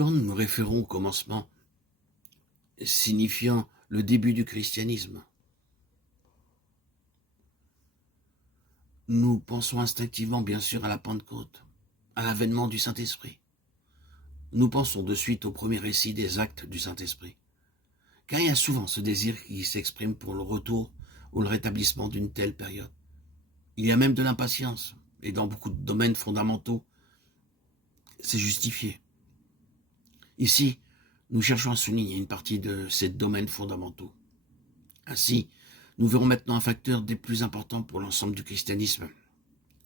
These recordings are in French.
Quand nous nous référons au commencement, signifiant le début du christianisme, nous pensons instinctivement bien sûr à la Pentecôte, à l'avènement du Saint-Esprit. Nous pensons de suite au premier récit des actes du Saint-Esprit. Car il y a souvent ce désir qui s'exprime pour le retour ou le rétablissement d'une telle période. Il y a même de l'impatience, et dans beaucoup de domaines fondamentaux, c'est justifié. Ici, nous cherchons à souligner une partie de ces domaines fondamentaux. Ainsi, nous verrons maintenant un facteur des plus importants pour l'ensemble du christianisme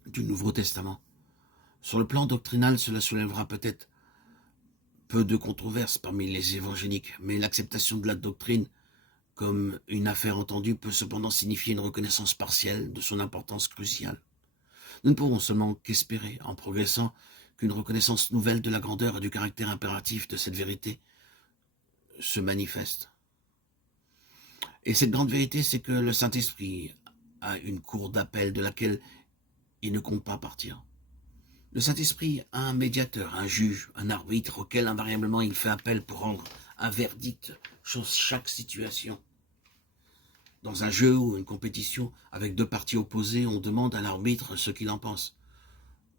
du Nouveau Testament. Sur le plan doctrinal, cela soulèvera peut-être peu de controverses parmi les évangéliques, mais l'acceptation de la doctrine comme une affaire entendue peut cependant signifier une reconnaissance partielle de son importance cruciale. Nous ne pourrons seulement qu'espérer, en progressant, qu'une reconnaissance nouvelle de la grandeur et du caractère impératif de cette vérité se manifeste. Et cette grande vérité, c'est que le Saint-Esprit a une cour d'appel de laquelle il ne compte pas partir. Le Saint-Esprit a un médiateur, un juge, un arbitre auquel invariablement il fait appel pour rendre un verdict sur chaque situation. Dans un jeu ou une compétition avec deux parties opposées, on demande à l'arbitre ce qu'il en pense.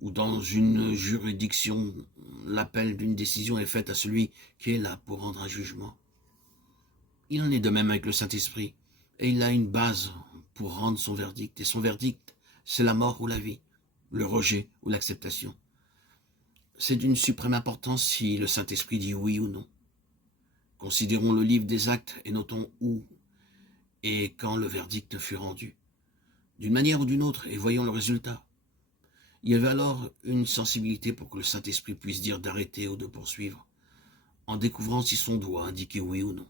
Ou dans une juridiction, l'appel d'une décision est fait à celui qui est là pour rendre un jugement. Il en est de même avec le Saint-Esprit, et il a une base pour rendre son verdict, et son verdict, c'est la mort ou la vie, le rejet ou l'acceptation. C'est d'une suprême importance si le Saint-Esprit dit oui ou non. Considérons le livre des actes et notons où et quand le verdict fut rendu, d'une manière ou d'une autre, et voyons le résultat. Il y avait alors une sensibilité pour que le Saint-Esprit puisse dire d'arrêter ou de poursuivre, en découvrant si son doigt indiquait oui ou non.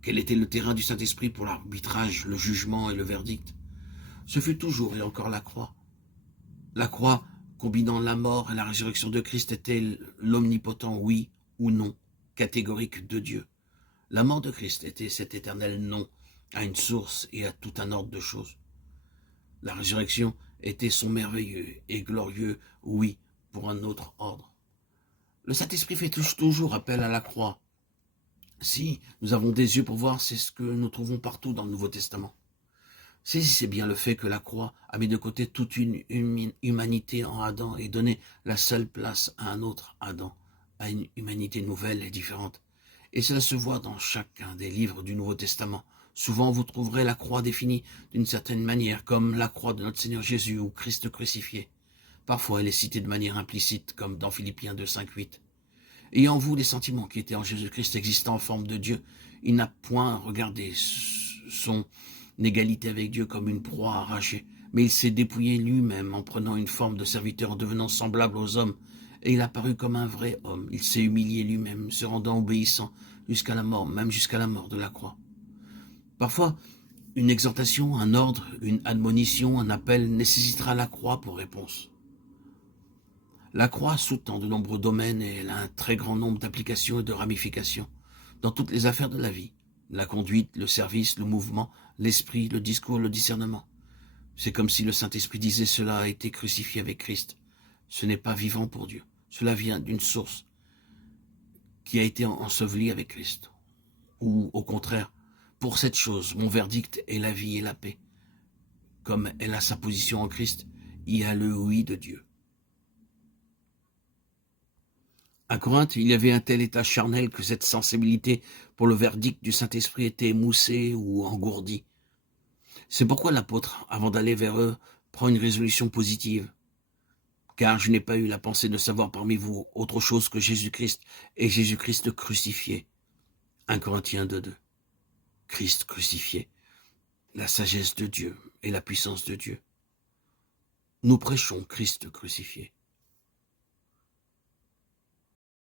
Quel était le terrain du Saint-Esprit pour l'arbitrage, le jugement et le verdict? Ce fut toujours et encore la croix. La croix, combinant la mort et la résurrection de Christ, était l'omnipotent oui ou non catégorique de Dieu. La mort de Christ était cet éternel non à une source et à tout un ordre de choses. La résurrection était son merveilleux et glorieux oui pour un autre ordre. Le Saint-Esprit fait toujours appel à la croix. Si nous avons des yeux pour voir, c'est ce que nous trouvons partout dans le Nouveau Testament. Saisissez bien le fait que la croix a mis de côté toute une humanité en Adam et donné la seule place à un autre Adam, à une humanité nouvelle et différente. Et cela se voit dans chacun des livres du Nouveau Testament. Souvent vous trouverez la croix définie d'une certaine manière, comme la croix de notre Seigneur Jésus ou Christ crucifié. Parfois elle est citée de manière implicite, comme dans Philippiens 2, 5, 8. Ayant en vous les sentiments qui étaient en Jésus-Christ existant en forme de Dieu, il n'a point regardé son égalité avec Dieu comme une proie arrachée, mais il s'est dépouillé lui-même en prenant une forme de serviteur, en devenant semblable aux hommes, et il apparut comme un vrai homme. Il s'est humilié lui-même, se rendant obéissant jusqu'à la mort, même jusqu'à la mort de la croix. Parfois, une exhortation, un ordre, une admonition, un appel nécessitera la croix pour réponse. La croix sous-tend de nombreux domaines et elle a un très grand nombre d'applications et de ramifications dans toutes les affaires de la vie. La conduite, le service, le mouvement, l'esprit, le discours, le discernement. C'est comme si le Saint-Esprit disait: cela a été crucifié avec Christ. Ce n'est pas vivant pour Dieu. Cela vient d'une source qui a été ensevelie avec Christ. Ou au contraire, pour cette chose, mon verdict est la vie et la paix. Comme elle a sa position en Christ, il y a le oui de Dieu. À Corinthe, il y avait un tel état charnel que cette sensibilité pour le verdict du Saint-Esprit était émoussée ou engourdie. C'est pourquoi l'apôtre, avant d'aller vers eux, prend une résolution positive. Car je n'ai pas eu la pensée de savoir parmi vous autre chose que Jésus-Christ et Jésus-Christ crucifié. 1 Corinthiens 2:2. Christ crucifié, la sagesse de Dieu et la puissance de Dieu. Nous prêchons Christ crucifié.